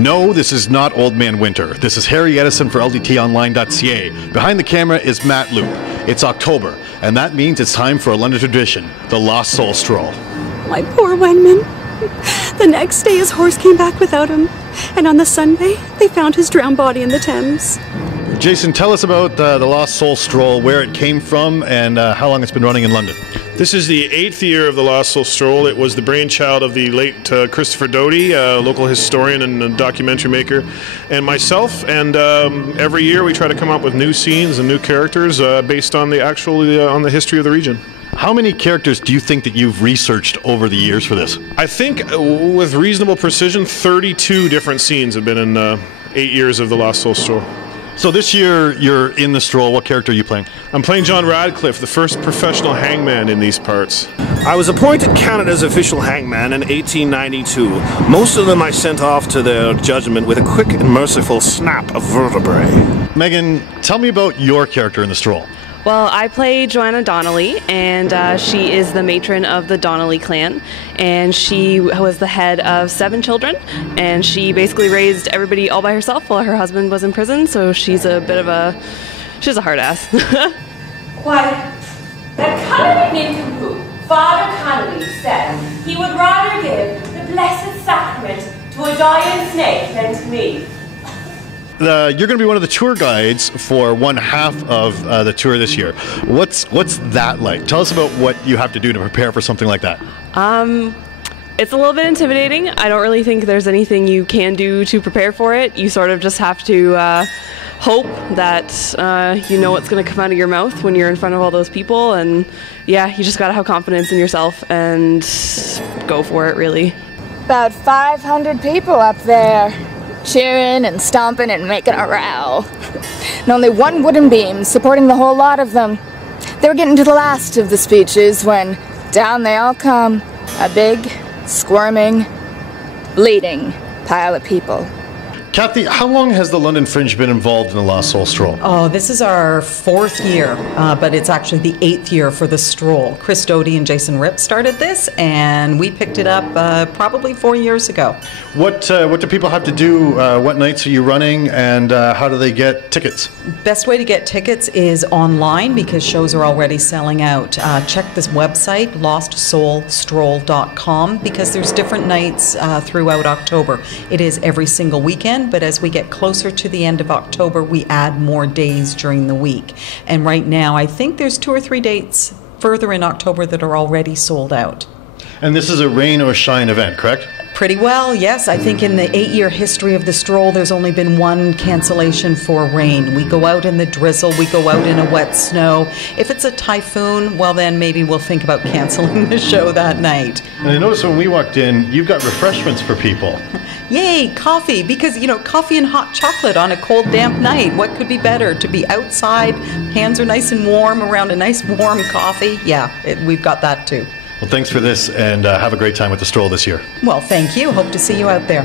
No, this is not Old Man Winter. This is Harry Edison for LDTOnline.ca. Behind the camera is Matt Loop. It's October, and that means it's time for a London tradition, the Lost Soul Stroll. My poor Wenman. The next day his horse came back without him, and on the Sunday they found his drowned body in the Thames. Jason, tell us about the Lost Soul Stroll, where it came from, and how long it's been running in London. This is the 8th year of the Lost Soul Stroll. It was the brainchild of the late Christopher Doty, a local historian and a documentary maker, and myself. And every year we try to come up with new scenes and new characters based on on the history of the region. How many characters do you think that you've researched over the years for this? I think, with reasonable precision, 32 different scenes have been in 8 years of the Lost Soul Stroll. So this year you're in the Stroll. What character are you playing? I'm playing John Radcliffe, the first professional hangman in these parts. I was appointed Canada's official hangman in 1892. Most of them I sent off to their judgment with a quick and merciful snap of vertebrae. Megan, tell me about your character in the Stroll. Well, I play Joanna Donnelly, and she is the matron of the Donnelly clan, and she was the head of 7 children, and she basically raised everybody all by herself while her husband was in prison, so she's a hard ass. Why, that cunning nincompoop, Father Connolly, said he would rather give the blessed sacrament to a dying snake than to me. You're going to be one of the tour guides for one half of the tour this year. What's that like? Tell us about what you have to do to prepare for something like that. It's a little bit intimidating. I don't really think there's anything you can do to prepare for it. You sort of just have to hope that you know what's going to come out of your mouth when you're in front of all those people. And yeah, you just got to have confidence in yourself and go for it, really. About 500 people up there, cheering and stomping and making a row. And only one wooden beam supporting the whole lot of them. They were getting to the last of the speeches when down they all come. A big, squirming, bleeding pile of people. Kathy, how long has the London Fringe been involved in the Lost Soul Stroll? Oh, this is our 4th year, but it's actually the 8th year for the Stroll. Chris Doty and Jason Ripp started this, and we picked it up probably 4 years ago. What do people have to do? What nights are you running, and how do they get tickets? Best way to get tickets is online because shows are already selling out. Check this website, lostsoulstroll.com, because there's different nights throughout October. It is every single weekend, but as we get closer to the end of October, we add more days during the week. And right now, I think there's 2 or 3 dates further in October that are already sold out. And this is a rain or shine event, correct? Pretty well, yes. I think in the 8-year history of the Stroll, there's only been one cancellation for rain. We go out in the drizzle, we go out in a wet snow. If it's a typhoon, well then maybe we'll think about cancelling the show that night. And I noticed when we walked in, you've got refreshments for people. Yay, coffee, because, you know, coffee and hot chocolate on a cold, damp night. What could be better? To be outside, hands are nice and warm around a nice, warm coffee. Yeah, we've got that too. Well, thanks for this, and have a great time with the Stroll this year. Well, thank you. Hope to see you out there.